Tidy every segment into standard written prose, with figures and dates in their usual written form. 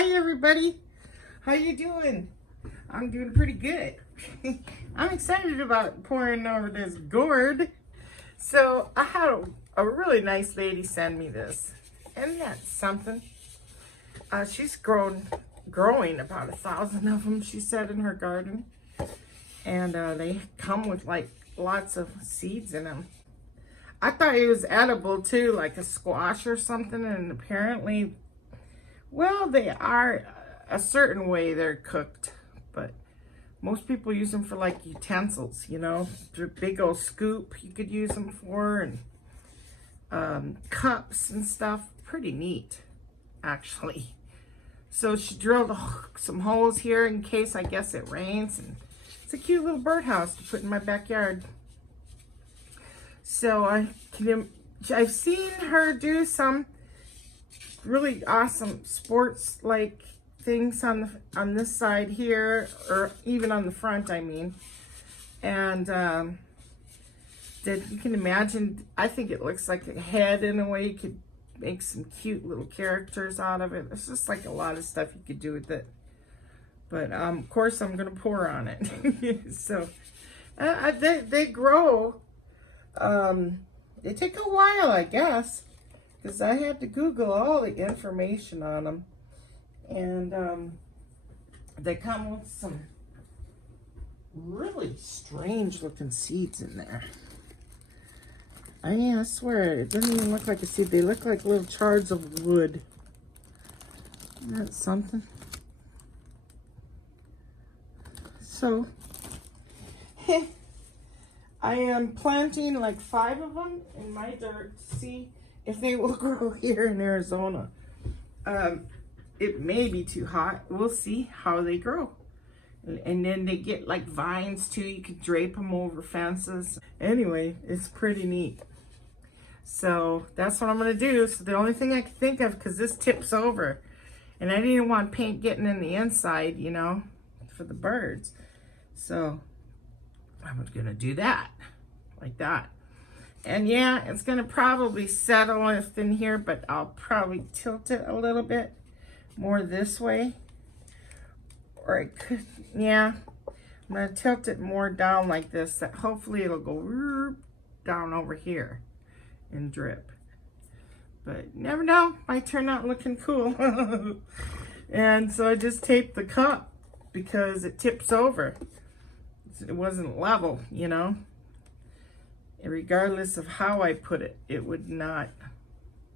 Hi everybody, how you doing? I'm doing pretty good. I'm excited about pouring over this gourd. So I had a really nice lady send me this. Isn't that something? She's growing about 1,000 of them, she said, in her garden. And they come with like lots of seeds in them. I thought it was edible too, like a squash or something, and apparently, well, they are a certain way they're cooked, but most people use them for like utensils, you know, big old scoop you could use them for, and cups and stuff. Pretty neat, actually. So she drilled some holes here in case, I guess, it rains, and it's a cute little birdhouse to put in my backyard. So I've seen her do some really awesome sports-like things on this side here, or even on the front, I mean. And that you can imagine, I think it looks like a head in a way. You could make some cute little characters out of it. There's just like a lot of stuff you could do with it. But of course I'm gonna pour on it. So they grow. They take a while, I guess, because I had to Google all the information on them. And they come with some really strange looking seeds in there. I swear, it doesn't even look like a seed. They look like little shards of wood. Isn't that something? So, I am planting like 5 of them in my dirt to see if they will grow here in Arizona. It may be too hot. We'll see how they grow. And then they get like vines too. You could drape them over fences. Anyway, it's pretty neat. So that's what I'm gonna do. So the only thing I can think of, because this tips over, and I didn't want paint getting in the inside, you know, for the birds. So I'm gonna do that, like that. And yeah, it's gonna probably settle in here, but I'll probably tilt it a little bit more this way. Or I could, yeah, I'm gonna tilt it more down like this, that hopefully it'll go down over here and drip. But you never know, might turn out looking cool. And so I just taped the cup because it tips over. It wasn't level, you know. And regardless of how I put it, it would not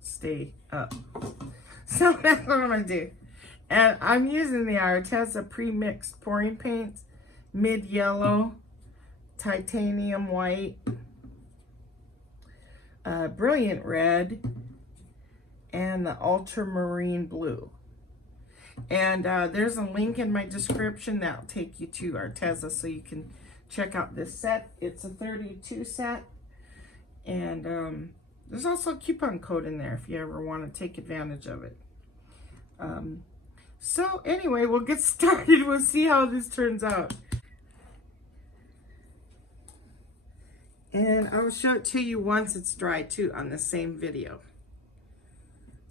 stay up. So that's what I'm gonna do. And I'm using the Arteza pre-mixed pouring paints, mid yellow, titanium white, brilliant red, and the ultramarine blue. And there's a link in my description that'll take you to Arteza so you can check out this set. It's a 32 set. And there's also a coupon code in there if you ever want to take advantage of it. So anyway, we'll get started. We'll see how this turns out. And I'll show it to you once it's dry too on the same video.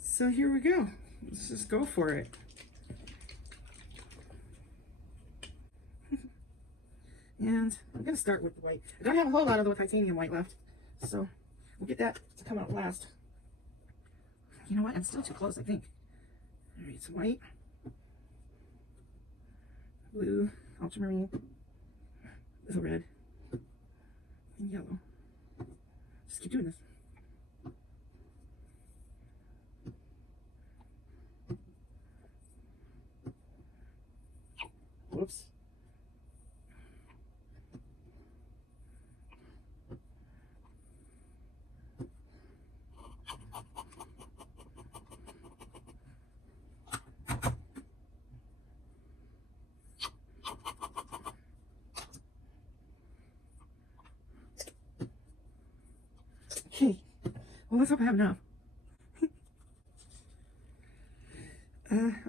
So here we go. Let's just go for it. And I'm gonna start with the white. I don't have a whole lot of the titanium white left, so we'll get that to come out last. You know what? I'm still too close, I think. All right, some white, blue, ultramarine, little red, and yellow. Just keep doing this. Whoops. Okay, well, let's hope I have enough.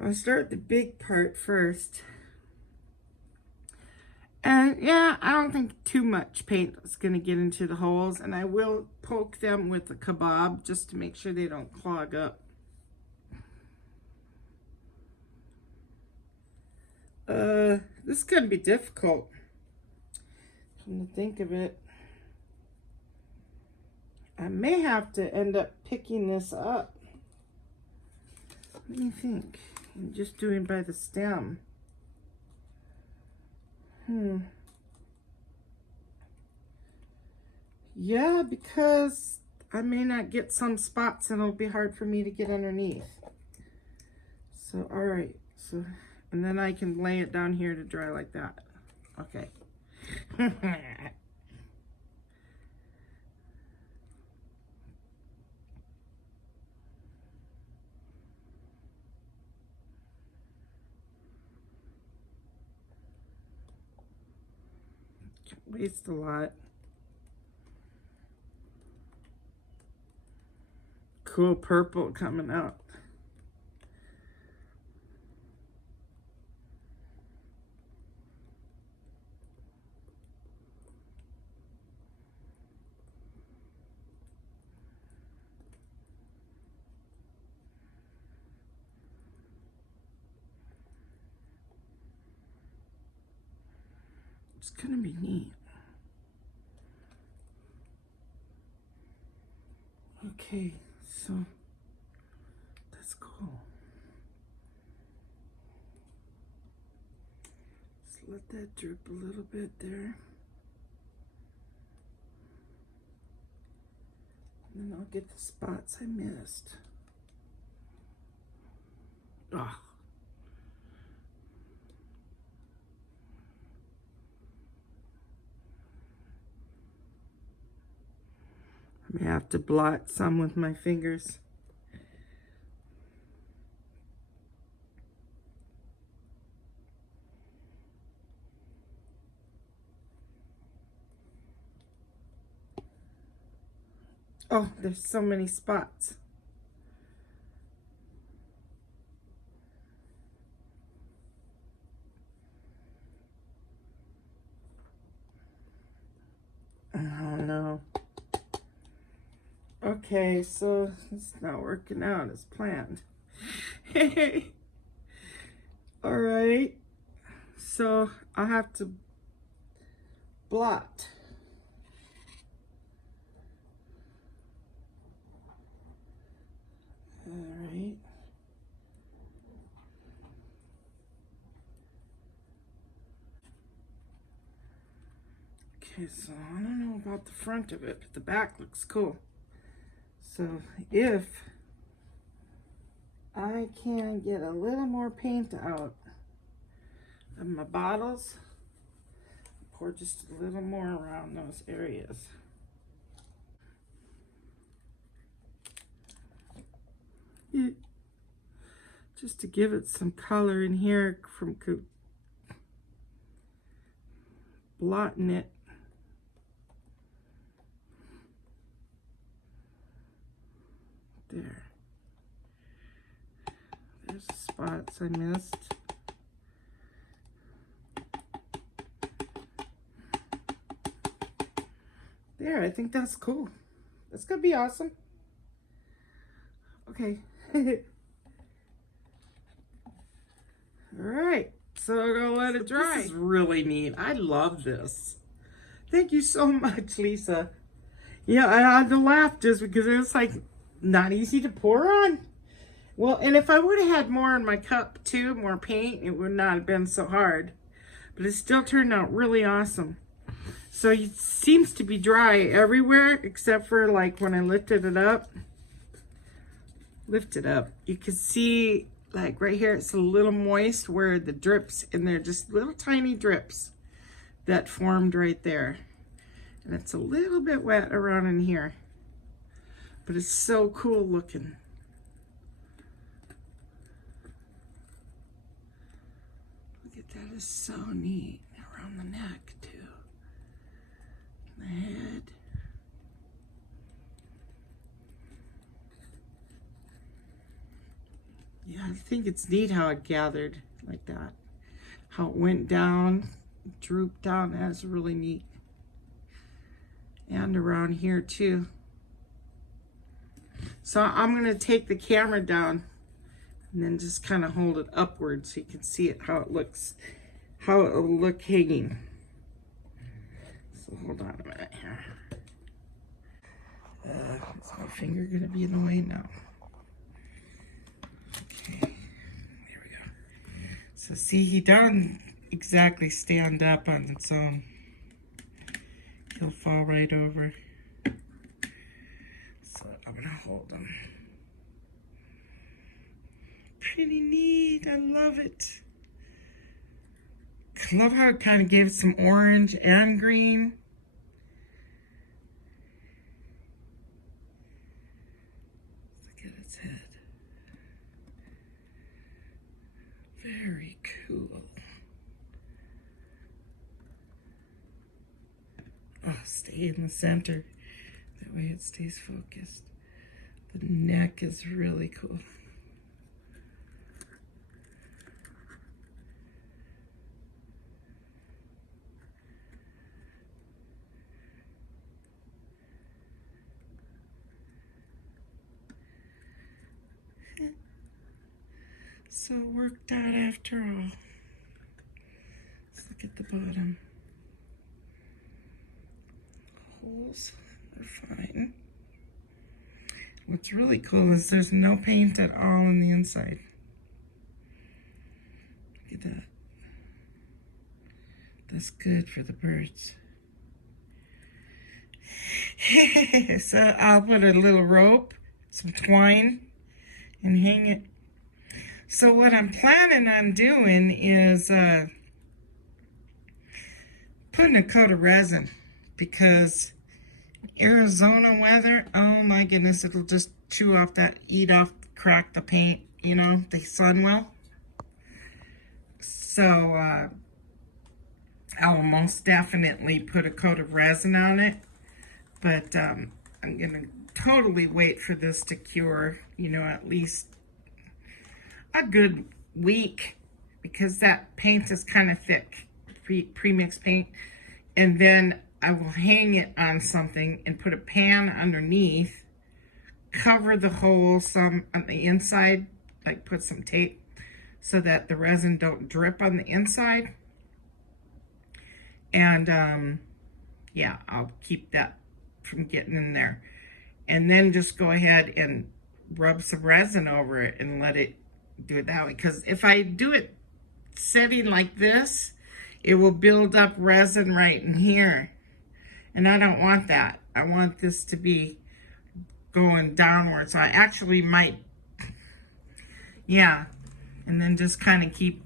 I'll start the big part first. And yeah, I don't think too much paint is going to get into the holes, and I will poke them with a kebab just to make sure they don't clog up. This is gonna be difficult. Come to think of it, I may have to end up picking this up. Let me think. I'm just doing by the stem. Yeah, because I may not get some spots and it'll be hard for me to get underneath. So, all right. So, and then I can lay it down here to dry like that. Okay. Waste a lot. Cool purple coming out. It's gonna be neat. Okay, so that's cool. Just let that drip a little bit there. And then I'll get the spots I missed. Ah. I may have to blot some with my fingers. Oh, there's so many spots. Oh no. Okay, so it's not working out as planned. All right, so I'll have to blot. All right. Okay, so I don't know about the front of it, but the back looks cool. So if I can get a little more paint out of my bottles, pour just a little more around those areas. Just to give it some color in here from blotting it. There. There's the spots I missed. There, I think that's cool. That's gonna be awesome. Okay. Alright, so I'm gonna let it dry. This is really neat. I love this. Thank you so much, Lisa. Yeah, I had to laugh just because it was like not easy to pour on. Well, and if I would have had more in my cup too, more paint, it would not have been so hard. But it still turned out really awesome. So it seems to be dry everywhere except for like when I lifted it up. You can see like right here, it's a little moist where the drips, and they're just little tiny drips that formed right there. And it's a little bit wet around in here. But it's so cool looking. Look at that, it's so neat. Around the neck too. The head. Yeah, I think it's neat how it gathered like that. How it went down, drooped down. That's really neat. And around here too. So I'm going to take the camera down And then just kind of hold it upward so you can see it, how it looks, how it will look hanging. So hold on a minute here. Is my finger gonna be in the way? No. Okay, there we go. So see, he doesn't exactly stand up on its own. He'll fall right over. So I'm gonna hold him. Pretty neat, I love it. I love how it kind of gave it some orange and green. Look at its head. Very cool. Oh, stay in the center. That way it stays focused. The neck is really cool. So it worked out after all. Let's look at the bottom. Holes are fine. What's really cool is there's no paint at all on the inside. Look at that. That's good for the birds. So I'll put a little rope, some twine, and hang it. So what I'm planning on doing is putting a coat of resin, because Arizona weather, oh my goodness, it'll just chew off that, eat off, crack the paint, you know, the sun will. So I'll most definitely put a coat of resin on it, but I'm gonna totally wait for this to cure, you know, at least a good week, because that paint is kind of thick, pre-mixed paint. And then I will hang it on something and put a pan underneath, cover the hole some on the inside, like put some tape so that the resin don't drip on the inside. And yeah, I'll keep that from getting in there. And then just go ahead and rub some resin over it and let it do it that way. Because if I do it setting like this, it will build up resin right in here. And I don't want that. I want this to be going downward. So I actually might, yeah. And then just kind of keep,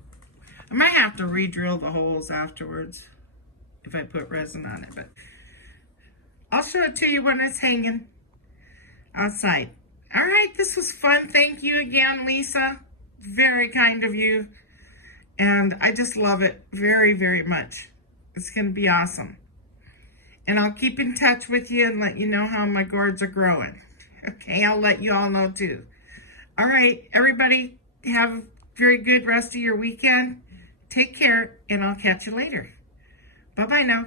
I might have to re-drill the holes afterwards if I put resin on it. But I'll show it to you when it's hanging outside. All right, this was fun. Thank you again, Lisa. Very kind of you. And I just love it very, very much. It's going to be awesome. And I'll keep in touch with you and let you know how my gourds are growing. Okay, I'll let you all know too. All right, everybody, have a very good rest of your weekend. Take care, and I'll catch you later. Bye-bye now.